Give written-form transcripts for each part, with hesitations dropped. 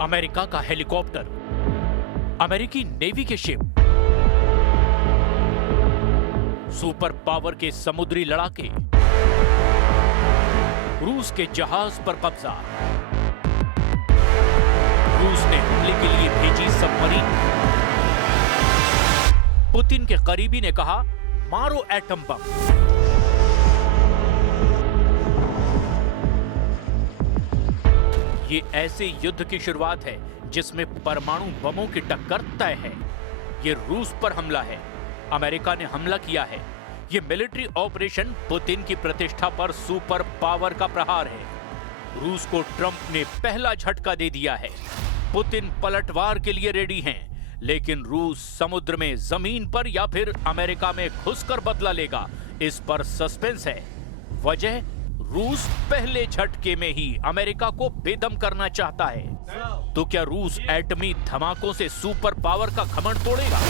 America का helicopter, अमेरिकी navy के शिप, सुपर पावर के समुद्री लड़ाके, रूस के जहाज पर कब्जा, रूस ने हमले के लिए भेजी सबमरीन, पुतिन के करीबी ने कहा मारो एटम बम। ये ऐसे युद्ध की शुरुआत है जिसमें परमाणु बमों की टक्कर तय है। ये रूस पर हमला है, अमेरिका ने हमला किया है। ये मिलिट्री ऑपरेशन पुतिन की प्रतिष्ठा पर सुपर पावर का प्रहार है। रूस को ट्रंप ने पहला झटका दे दिया है। पुतिन पलटवार के लिए रेडी हैं, लेकिन रूस समुद्र में, जमीन पर या फिर अमेरिका में घुसकर बदला लेगा, इस पर सस्पेंस है। वजह, रूस पहले झटके में ही अमेरिका को बेदम करना चाहता है। तो क्या रूस एटमी धमाकों से सुपर पावर का घमंड तोड़ेगा?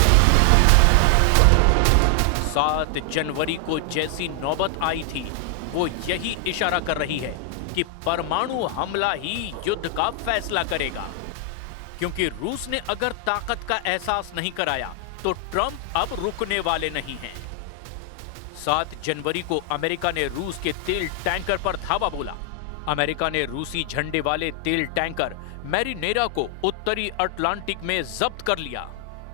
7 जनवरी को जैसी नौबत आई थी, वो यही इशारा कर रही है कि परमाणु हमला ही युद्ध का फैसला करेगा। क्योंकि रूस ने अगर ताकत का एहसास नहीं कराया, तो ट्रंप अब रुकने वाले नहीं हैं। 7 जनवरी को अमेरिका ने रूस के तेल टैंकर पर धावा बोला। अमेरिका ने रूसी झंडे वाले तेल टैंकर मैरिनेरा को उत्तरी अटलांटिक में जब्त कर लिया।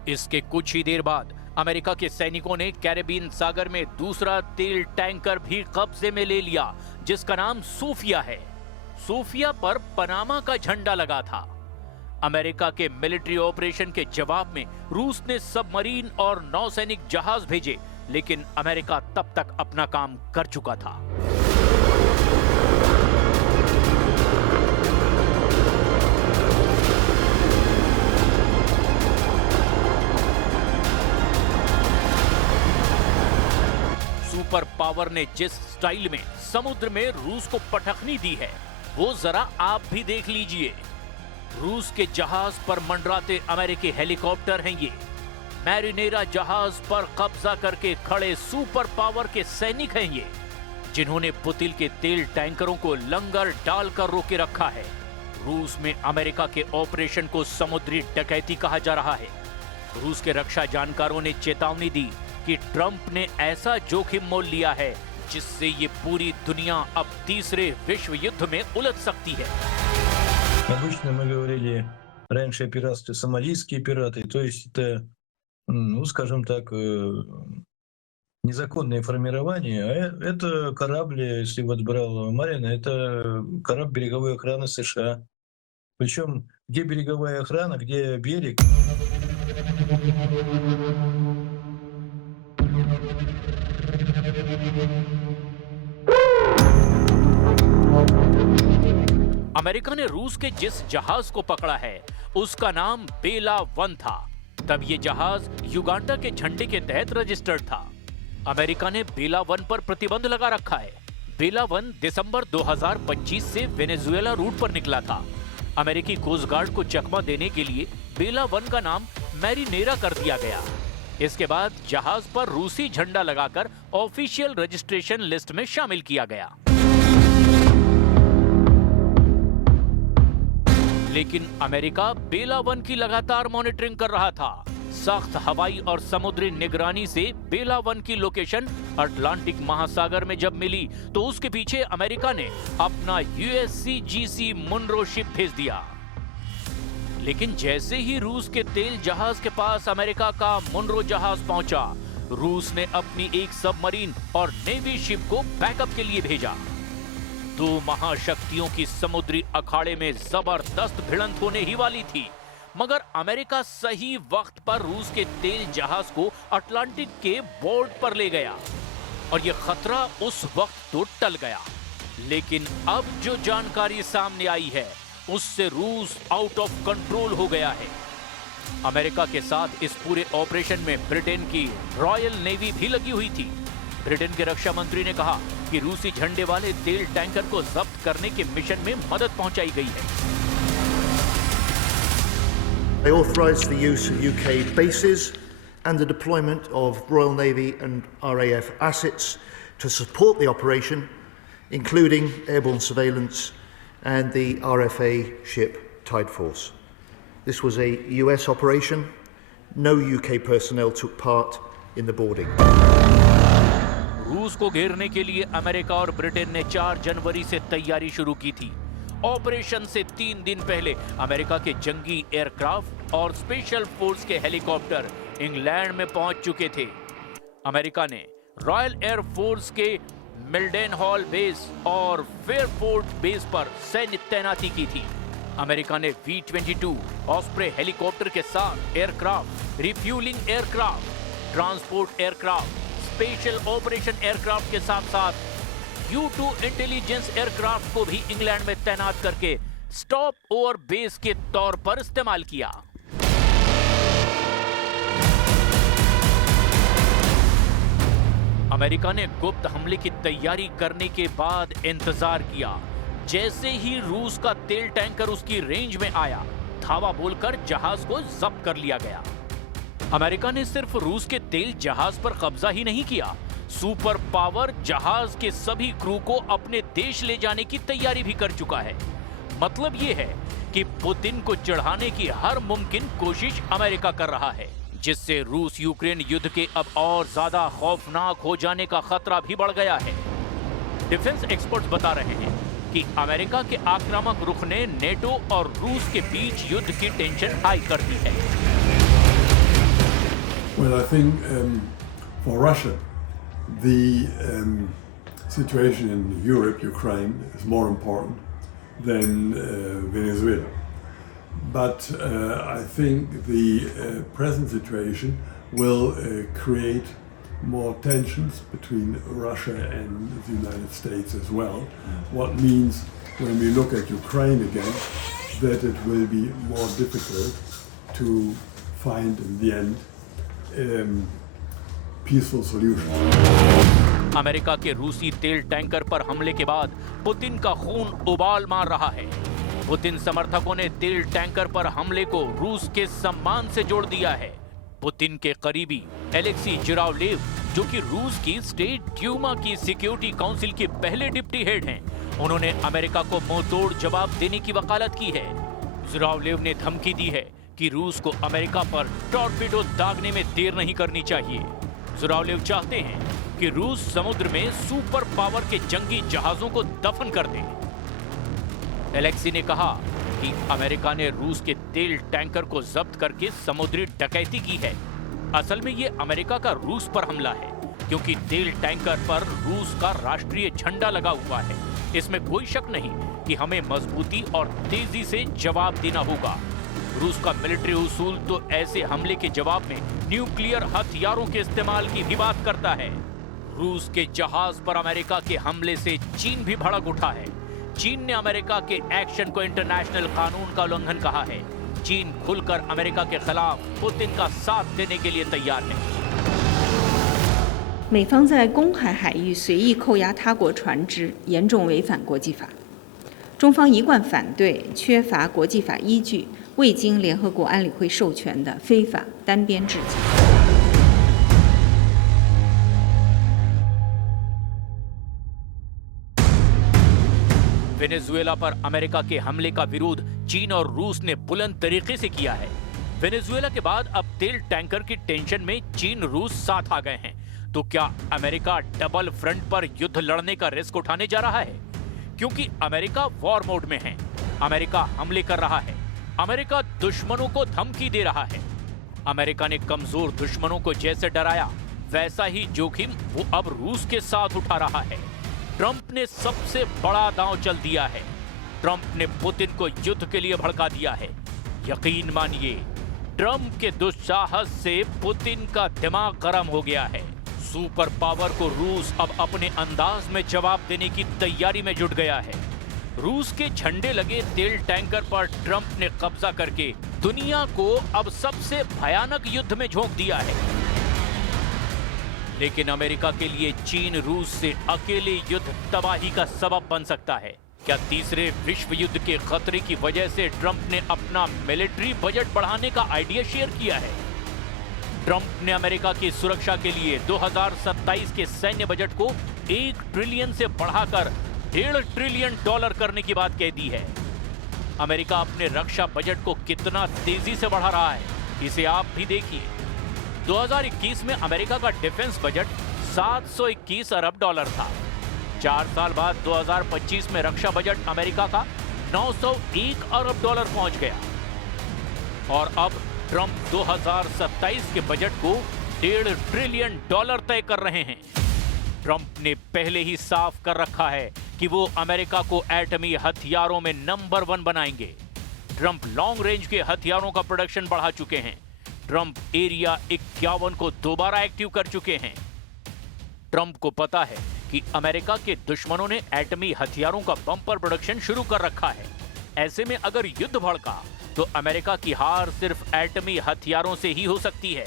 इसके कुछ ही देर बाद अमेरिका के सैनिकों ने कैरेबियन सागर में दूसरा तेल टैंकर भी कब्जे में ले लिया, जिसका नाम सोफिया है। सोफिया पर पनामा का झंडा लगा था। अमेरिका के मिलिट्री ऑपरेशन के जवाब में रूस ने सबमरीन और नौसैनिक जहाज भेजे, लेकिन अमेरिका तब तक अपना काम कर चुका था। सुपर पावर ने जिस स्टाइल में समुद्र में रूस को पटखनी दी है, वो जरा आप भी देख लीजिए। रूस के जहाज पर मंडराते अमेरिकी हेलीकॉप्टर हैं ये। मैरिनेरा जहाज पर कब्जा करके खड़े सुपर पावर के सैनिक हैं ये, जिन्होंने पुतिन के तेल टैंकरों को लंगर डालकर रोके रखा है। रूस में अमेरिका के ऑपरेशन को समुद्री डकैती कहा जा रहा है। रूस के रक्षा जानकारों ने चेतावनी दी कि ट्रंप ने ऐसा जोखिम मोल लिया है जिससे ये पूरी दुनिया अब तीसरे विश्व युद्ध में उलझ सकती है। Обычно мы говорили раньше о пиратстве, сомалийские пираты, то есть это, ну, скажем так, незаконное формирование. А это корабль, если вот брал Марина, это корабль береговой охраны США. Причем где береговая охрана, где берег. अमेरिका ने रूस के जिस जहाज को पकड़ा है, उसका नाम बेला 1 था। तब ये जहाज युगांडा के झंडे के तहत रजिस्टर्ड था। अमेरिका ने बेला 1 पर प्रतिबंध लगा रखा है। बेला 1 दिसंबर 2025 से वेनेजुएला रूट पर निकला था। अमेरिकी कोस्ट गार्ड को चकमा देने के लिए बेला 1 का नाम मैरिनेरा कर दिया गया। इसके बाद जहाज पर रूसी झंडा लगाकर ऑफिशियल रजिस्ट्रेशन लिस्ट में शामिल किया गया। लेकिन अमेरिका बेला 1 की लगातार मॉनिटरिंग कर रहा था। सख्त हवाई और समुद्री निगरानी से बेला 1 की लोकेशन अटलांटिक महासागर में जब मिली, तो उसके पीछे अमेरिका ने अपना USCGC मुनरो शिप भेज दिया। लेकिन जैसे ही रूस के तेल जहाज के पास अमेरिका का मुनरो जहाज पहुंचा, रूस ने अपनी एक सबमरीन और नेवी शिप को बैकअप के लिए भेजा। 2 महाशक्तियों की समुद्री अखाड़े में जबरदस्त भिड़ंत होने ही वाली थी, मगर अमेरिका सही वक्त पर रूस के तेल जहाज को अटलांटिक के बोर्ड पर ले गया और यह खतरा उस वक्त तो टल गया। लेकिन अब जो जानकारी सामने आई है, उससे रूस आउट ऑफ कंट्रोल हो गया है। अमेरिका के साथ इस पूरे ऑपरेशन में ब्रिटेन की रॉयल नेवी भी लगी हुई थी। ब्रिटेन के रक्षा मंत्री ने कहा कि रूसी झंडे वाले तेल टैंकर को जब्त करने के मिशन में मदद पहुंचाई गई है। They authorised the use of UK bases and the deployment of Royal Navy and RAF assets to support the operation, including airborne surveillance and the RFA ship Tide Force. This was a US operation. No UK personnel took part in the boarding. रूस को घेरने के लिए America और Britain ने 4 जनवरी से तैयारी शुरू की थी। ऑपरेशन से 3 दिन पहले अमेरिका के जंगी एयरक्राफ्ट और स्पेशल फोर्स के हेलीकॉप्टर इंग्लैंड में पहुंच चुके थे। अमेरिका ने रॉयल एयर फोर्स के मिल्डेनहॉल बेस और फेयरफोर्ट बेस पर सैन्य तैनाती की थी। अमेरिका ने V-22 ऑस्प्रे हेलीकॉप्टर के साथ aircraft, refuelling aircraft, transport aircraft, special operation aircraft के साथ साथ U-2 इंटेलिजेंस एयरक्राफ्ट को भी इंग्लैंड में तैनात करके स्टॉप ओवर बेस के तौर पर इस्तेमाल किया। अमेरिका ने गुप्त हमले की तैयारी करने के बाद इंतजार किया। जैसे ही रूस का तेल टैंकर उसकी रेंज में आया, धावा बोलकर जहाज को जब्त कर लिया गया। अमेरिका ने सिर्फ रूस के तेल जहाज पर कब्जा ही नहीं किया, सुपर पावर जहाज के सभी क्रू को अपने देश ले जाने की तैयारी भी कर चुका है। मतलब यह है कि पुतिन को चढ़ाने की हर मुमकिन कोशिश अमेरिका कर रहा है, जिससे रूस यूक्रेन युद्ध के अब और ज्यादा खौफनाक हो जाने का खतरा भी बढ़ गया है। डिफेंस एक्सपर्ट्स बता रहे हैं कि अमेरिका के आक्रामक रुख ने नेटो और रूस के बीच युद्ध की टेंशन हाई कर दी है। Well, I think for Russia, the situation in Europe, Ukraine, is more important than Venezuela. But I think the present situation will create more tensions between Russia and the United States as well. What means, when we look at Ukraine again, that it will be more difficult to find in the end peaceful solution. America के रूसी तेल tanker पर हमले के बाद Putin का खून उबाल मार रहा है। पुतिन समर्थकों ने तेल टैंकर पर हमले को रूस के सम्मान से जोड़ दिया है। पुतिन के करीबी एलेक्सी जिरावलेव, जो कि रूस की स्टेट ड्यूमा की सिक्योरिटी काउंसिल के पहले डिप्टी हेड हैं, उन्होंने अमेरिका को मुंहतोड़ जवाब देने की वकालत की है। जिरावलेव ने धमकी दी है कि रूस को अमेरिका पर टॉर्पेडो दागने में देर नहीं करनी चाहिए। जिरावलेव चाहते हैं कि रूस समुद्र में सुपर पावर के जंगी जहाजों को दफन कर दे। एलेक्सी ने कहा कि अमेरिका ने रूस के तेल टैंकर को जब्त करके समुद्री डकैती की है। असल में ये अमेरिका का रूस पर हमला है, क्योंकि तेल टैंकर पर रूस का राष्ट्रीय झंडा लगा हुआ है। इसमें कोई शक नहीं कि हमें मजबूती और तेजी से जवाब देना होगा। रूस का मिलिट्री उसूल तो ऐसे हमले के जवाब में न्यूक्लियर हथियारों के इस्तेमाल की भी बात करता है। रूस के जहाज पर अमेरिका के हमले से चीन भी भड़क उठा है। चीन ने अमेरिका के एक्शन को इंटरनेशनल कानून का उल्लंघन कहा है। चीन खुलकर अमेरिका के खिलाफ पुतिन का साथ देने के लिए तैयार है। 美方在公海海域随意扣押他国船只，严重违反国际法。中方一贯反对缺乏国际法依据、未经联合国安理会授权的非法单边制裁。 वेनेजुएला पर अमेरिका के हमले का विरोध चीन और रूस ने बुलंद तरीके से किया है। वेनेजुएला के बाद अब तेल टैंकर की टेंशन में चीन रूस साथ आ गए हैं। तो क्या अमेरिका डबल फ्रंट पर युद्ध लड़ने का रिस्क उठाने जा रहा है? क्योंकि अमेरिका वॉर मोड में है। अमेरिका हमले कर रहा है। अमेरिका दुश्मनों को धमकी दे रहा है। अमेरिका ने कमजोर दुश्मनों को जैसे डराया, वैसा ही जोखिम वो अब रूस के साथ उठा रहा है। ट्रंप ने सबसे बड़ा दांव चल दिया है। ट्रंप ने पुतिन को युद्ध के लिए भड़का दिया है। यकीन मानिए, ट्रंप के दुस्साहस से पुतिन का दिमाग गर्म हो गया है। सुपर पावर को रूस अब अपने अंदाज में जवाब देने की तैयारी में जुट गया है। रूस के झंडे लगे तेल टैंकर पर ट्रंप ने कब्जा करके दुनिया को अब सबसे भयानक युद्ध में झोंक दिया है। लेकिन अमेरिका के लिए चीन रूस से अकेले युद्ध तबाही का सबब बन सकता है। क्या तीसरे विश्व युद्ध के खतरे की वजह से ट्रंप ने अपना मिलिट्री बजट बढ़ाने का आइडिया शेयर किया है? ट्रंप ने अमेरिका की सुरक्षा के लिए 2027 के सैन्य बजट को 1 ट्रिलियन से बढ़ाकर $1.5 ट्रिलियन करने की बात कह दी है। अमेरिका अपने रक्षा बजट को कितना तेजी से बढ़ा रहा है, इसे आप भी देखिए। 2021 में अमेरिका का डिफेंस बजट 721 अरब डॉलर था। 4 साल बाद 2025 में रक्षा बजट अमेरिका का 901 अरब डॉलर पहुंच गया। और अब ट्रंप 2027 के बजट को $1.5 ट्रिलियन तय कर रहे हैं। ट्रंप ने पहले ही साफ कर रखा है कि वो अमेरिका को एटमी हथियारों में नंबर 1 बनाएंगे। ट्रंप लॉन्ग रेंज के हथियारों का प्रोडक्शन बढ़ा चुके हैं। ट्रंप एरिया 51 को दोबारा एक्टिव कर चुके हैं। ट्रंप को पता है कि अमेरिका के दुश्मनों ने एटमी हथियारों का बम्पर प्रोडक्शन शुरू कर रखा है। ऐसे में अगर युद्ध भड़का तो अमेरिका की हार सिर्फ एटमी हथियारों से ही हो सकती है।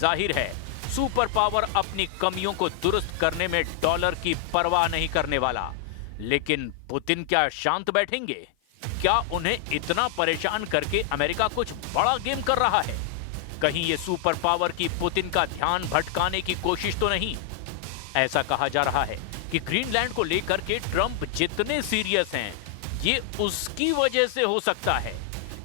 जाहिर है, सुपर पावर अपनी कमियों को दुरुस्त करने में डॉलर की परवाह नहीं करने वाला। लेकिन पुतिन क्या शांत बैठेंगे? क्या उन्हें इतना परेशान करके अमेरिका कुछ बड़ा गेम कर रहा है? कहीं ये सुपर पावर की पुतिन का ध्यान भटकाने की कोशिश तो नहीं? ऐसा कहा जा रहा है कि ग्रीनलैंड को लेकर के ट्रंप जितने सीरियस हैं, ये उसकी वजह से हो सकता है,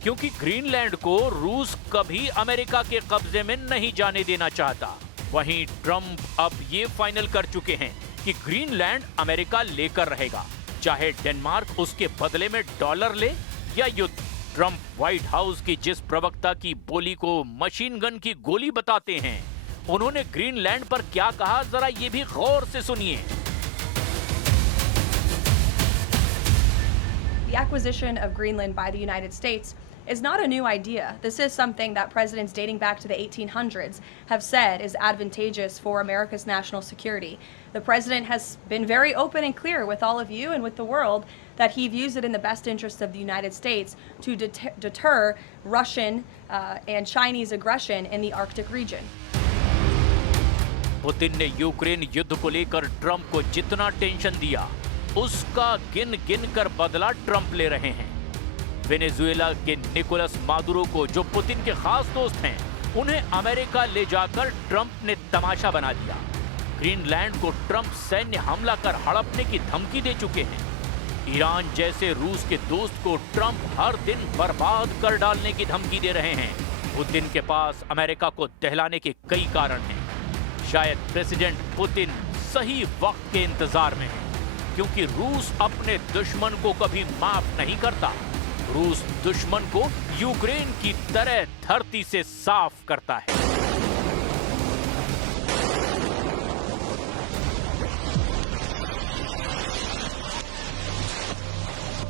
क्योंकि ग्रीनलैंड को रूस कभी अमेरिका के कब्जे में नहीं जाने देना चाहता। वहीं ट्रंप अब ये फाइनल कर चुके हैं कि ग्रीनलैंड अमेरिका लेकर रहेगा, चाहे डेनमार्क उसके बदले में डॉलर ले या युद्ध। ट्रंप व्हाइट हाउस की जिस प्रवक्ता की बोली को मशीन गन की गोली बताते हैं, उन्होंने ग्रीनलैंड पर क्या कहा, जरा ये भी गौर से सुनिए। The acquisition of Greenland by the United States is not a new idea. This is something that presidents dating back to the 1800s have said is advantageous for America's national security. The president has been very open and clear with all of you and with the world that he views it in the best interest of the United States to deter Russian and Chinese aggression in the Arctic region. Putin ने Ukraine युद्ध को लेकर Trump को जितना tension दिया, उसका गिन गिन कर बदला ट्रंप ले रहे हैं। वेनेजुएला के निकोलस मादुरो को, जो पुतिन के खास दोस्त हैं, उन्हें अमेरिका ले जाकर ट्रंप ने तमाशा बना दिया। ग्रीनलैंड को ट्रंप सैन्य हमला कर हड़पने की धमकी दे चुके हैं। ईरान जैसे रूस के दोस्त को ट्रंप हर दिन बर्बाद कर डालने की धमकी दे रहे हैं। पुतिन के पास अमेरिका को दहलाने के कई कारण हैं। शायद प्रेसिडेंट पुतिन सही वक्त के इंतजार में है, क्योंकि रूस अपने दुश्मन को कभी माफ नहीं करता। रूस दुश्मन को यूक्रेन की तरह धरती से साफ करता है।